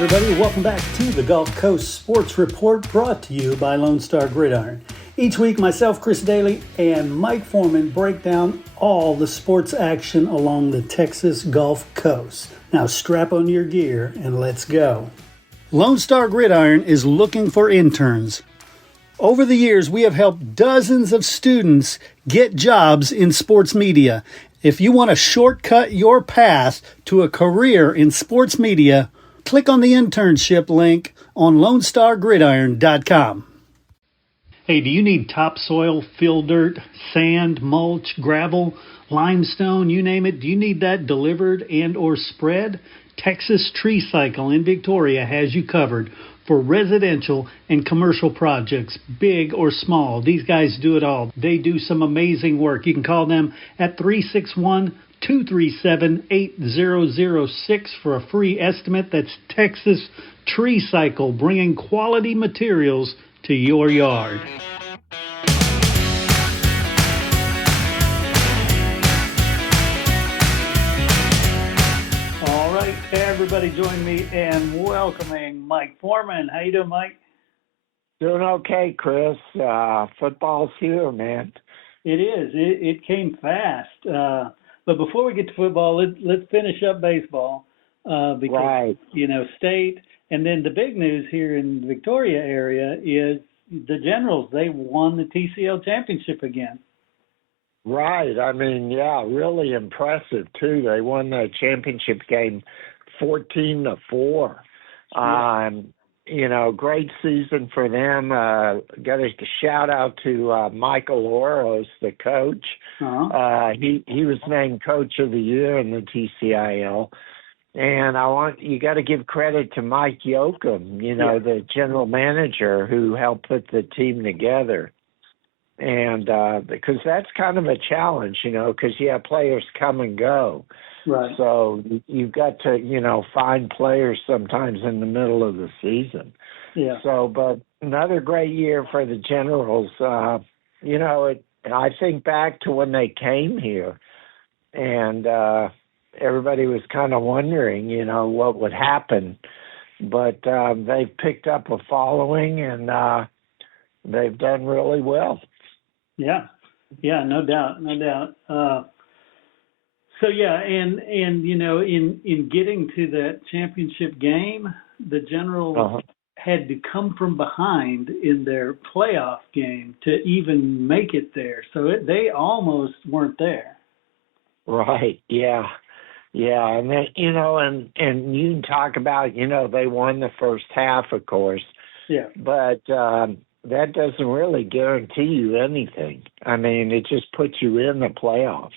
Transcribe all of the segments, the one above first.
everybody. Welcome back to the Gulf Coast Sports Report, brought to you by Lone Star Gridiron. Each week, myself, Chris Daly, and Mike Forman break down all the sports action along the Texas Gulf Coast. Now strap on your gear and let's go. Lone Star Gridiron is looking for interns. Over the years, we have helped dozens of students get jobs in sports media. If you want to shortcut your path to a career in sports media, click on the internship link on LoneStarGridiron.com. Hey, do you need topsoil, fill dirt, sand, mulch, gravel, limestone, you name it? Do you need that delivered and or spread? Texas Tree Cycle in Victoria has you covered for residential and commercial projects, big or small. These guys do it all. They do some amazing work. You can call them at 361-237-8006 for a free estimate. That's Texas Tree Cycle, bringing quality materials to your yard. All right, everybody join me in welcoming Mike Forman. How you doing, Mike? Doing okay, Chris. Football's here, man. It is. It came fast. But before we get to football, let's finish up baseball. Because, right. State. And then the big news here in the Victoria area is the Generals. They won the TCL Championship again. Right. I mean, yeah, really impressive, too. They won the championship game 14-4. Great season for them. Got a shout out to Michael Oros, the coach. Uh-huh. He was named Coach of the Year in the TCIL. And you got to give credit to Mike Yokum, the general manager who helped put the team together. And because that's kind of a challenge, because you have players come and go. Right. So you've got to, find players sometimes in the middle of the season. Yeah. So, but another great year for the Generals. I think back to when they came here, and everybody was kind of wondering, what would happen. But they've picked up a following, and they've done really well. Yeah, no doubt. In getting to that championship game, the Generals had to come from behind in their playoff game to even make it there. So they almost weren't there. Right. Yeah. And then, and you can talk about, they won the first half, of course. Yeah. But that doesn't really guarantee you anything. I mean, it just puts you in the playoffs.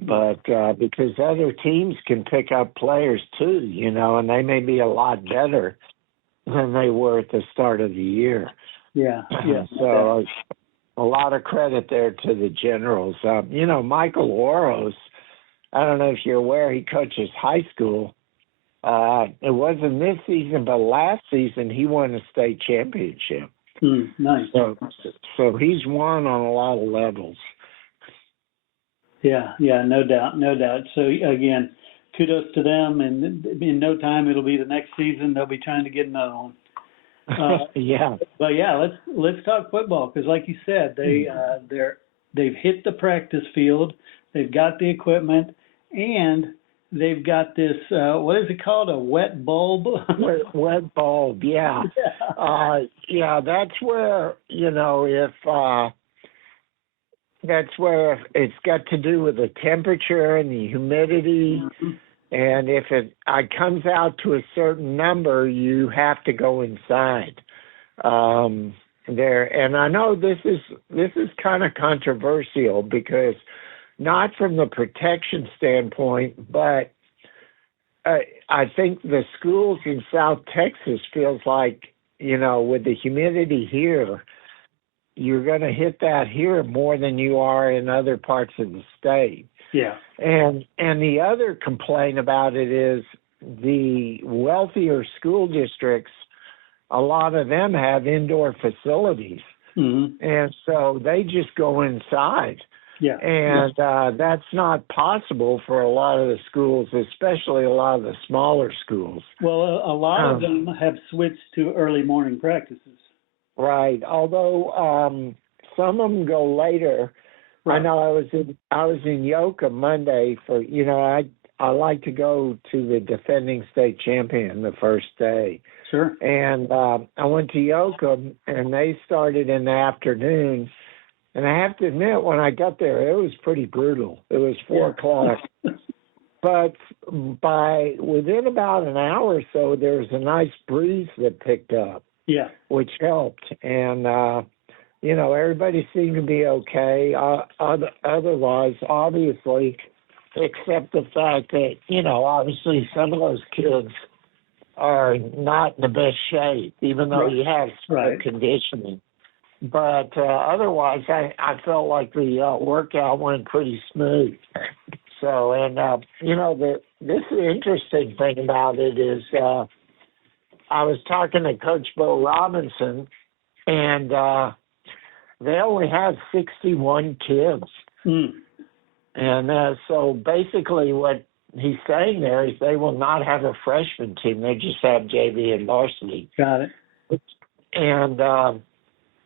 But because other teams can pick up players too, and they may be a lot better than they were at the start of the year. Yeah. So a lot of credit there to the Generals. Michael Oros, I don't know if you're aware, he coaches high school. It wasn't this season, but last season he won a state championship. Nice. So he's won on a lot of levels. Yeah, no doubt. So again, kudos to them, and in no time it'll be the next season. They'll be trying to get another one. Yeah. But yeah, let's talk football, because like you said, they've hit the practice field, they've got the equipment, and they've got this what is it called, a wet bulb? Wet bulb, yeah. That's where that's where it's got to do with the temperature and the humidity. Mm-hmm. And if it comes out to a certain number, you have to go inside. And I know this is kind of controversial, because not from the protection standpoint, but I think the schools in South Texas feels like, with the humidity here, you're going to hit that here more than you are in other parts of the state. Yeah. And the other complaint about it is the wealthier school districts, a lot of them have indoor facilities. Mm-hmm. And so they just go inside. Yeah. And that's not possible for a lot of the schools, especially a lot of the smaller schools. Well, a lot of them have switched to early morning practices. Right. Although some of them go later. Right. I know I was in Yoakum Monday for, I like to go to the defending state champion the first day. Sure. And I went to Yoakum, and they started in the afternoon. And I have to admit, when I got there, it was pretty brutal. It was 4 o'clock. But within about an hour or so, there was a nice breeze that picked up. Yeah. Which helped. And, everybody seemed to be okay. Otherwise, obviously, except the fact that, obviously some of those kids are not in the best shape, even though you have some conditioning. But otherwise, I felt like the workout went pretty smooth. So, and, this interesting thing about it is I was talking to Coach Bo Robinson, and they only have 61 kids. Mm. And so basically what he's saying there is they will not have a freshman team. They just have JV and varsity. Got it. And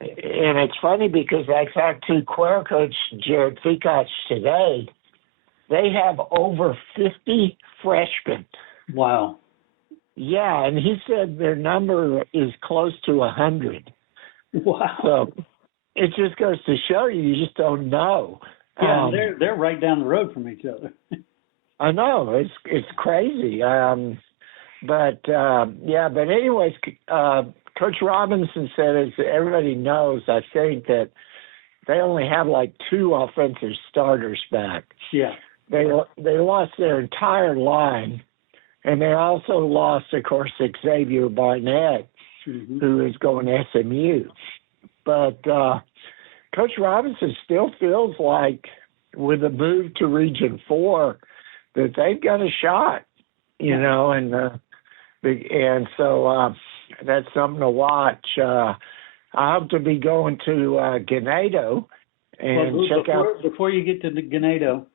it's funny because I talked to Cuero coach Jerret Peacock today. They have over 50 freshmen. Wow. Yeah, and he said their number is close to 100. Wow. So it just goes to show you just don't know. Yeah, they're right down the road from each other. I know, it's crazy. But anyways, Coach Robinson said, as everybody knows, I think that they only have like 2 offensive starters back. Yeah. They lost their entire line, and they also lost, of course, Xavier Barnett, who is going to SMU. But Coach Robinson still feels like, with a move to Region 4, that they've got a shot, and so that's something to watch. I hope to be going to Ganado and check out. Before you get to the Ganado,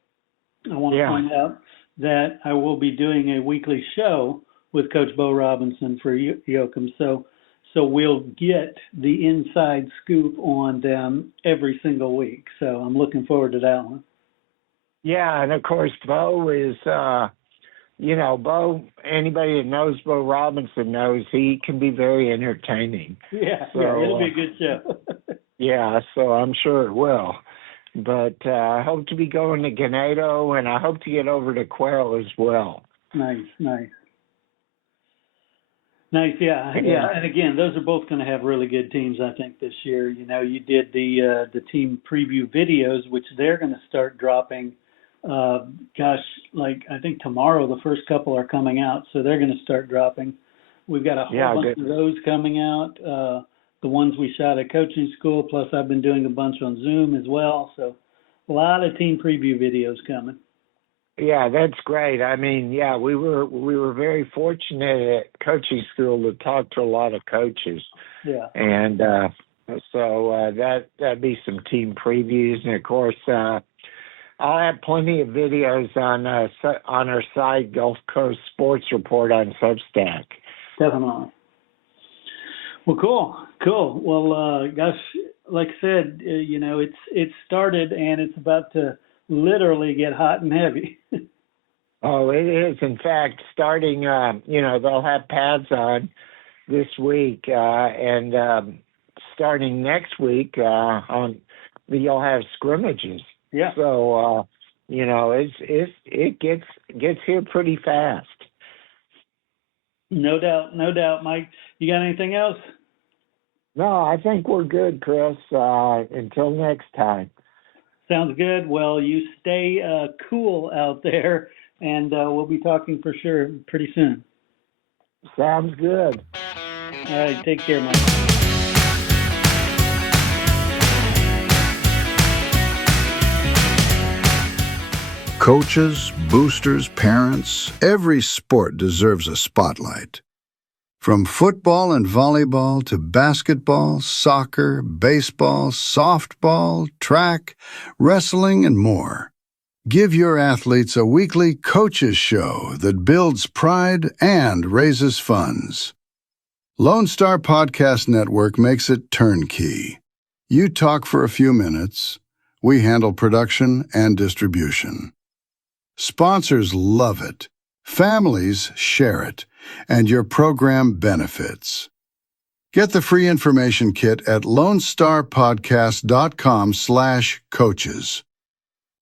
I want to point out that I will be doing a weekly show with Coach Bo Robinson for Yoakum. So we'll get the inside scoop on them every single week. So I'm looking forward to that one. Yeah, and of course, Bo is, Bo, anybody that knows Bo Robinson knows he can be very entertaining. Yeah, it'll be a good show. Yeah, so I'm sure it will. But I hope to be going to Ganado, and I hope to get over to Cuero as well. Nice, yeah. And again, those are both going to have really good teams, I think, this year. You did the team preview videos, which they're going to start dropping. I think tomorrow the first couple are coming out, so they're going to start dropping. We've got a whole bunch of those coming out. The ones we shot at coaching school, plus I've been doing a bunch on Zoom as well. So a lot of team preview videos coming. Yeah, that's great. I mean, we were very fortunate at coaching school to talk to a lot of coaches. Yeah. And so that'd be some team previews, and of course I'll have plenty of videos on our site, Gulf Coast Sports Report on Substack. Definitely. Well, cool. Well, gosh, like I said, it's started and it's about to literally get hot and heavy. Oh, it is. In fact, starting, they'll have pads on this week, and starting next week, you'll have scrimmages. Yeah. So, it gets here pretty fast. No doubt, Mike. You got anything else? No, I think we're good, Chris. Until next time. Sounds good. Well, you stay cool out there, and we'll be talking for sure pretty soon. Sounds good. All right, take care, Mike. Coaches, boosters, parents, every sport deserves a spotlight. From football and volleyball to basketball, soccer, baseball, softball, track, wrestling, and more. Give your athletes a weekly coaches show that builds pride and raises funds. Lone Star Podcast Network makes it turnkey. You talk for a few minutes. We handle production and distribution. Sponsors love it. Families share it. And your program benefits. Get the free information kit at lonestarpodcast.com/coaches.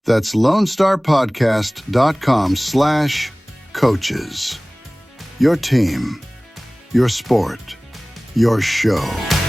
That's lonestarpodcast.com/coaches. Your team, your sport, your show.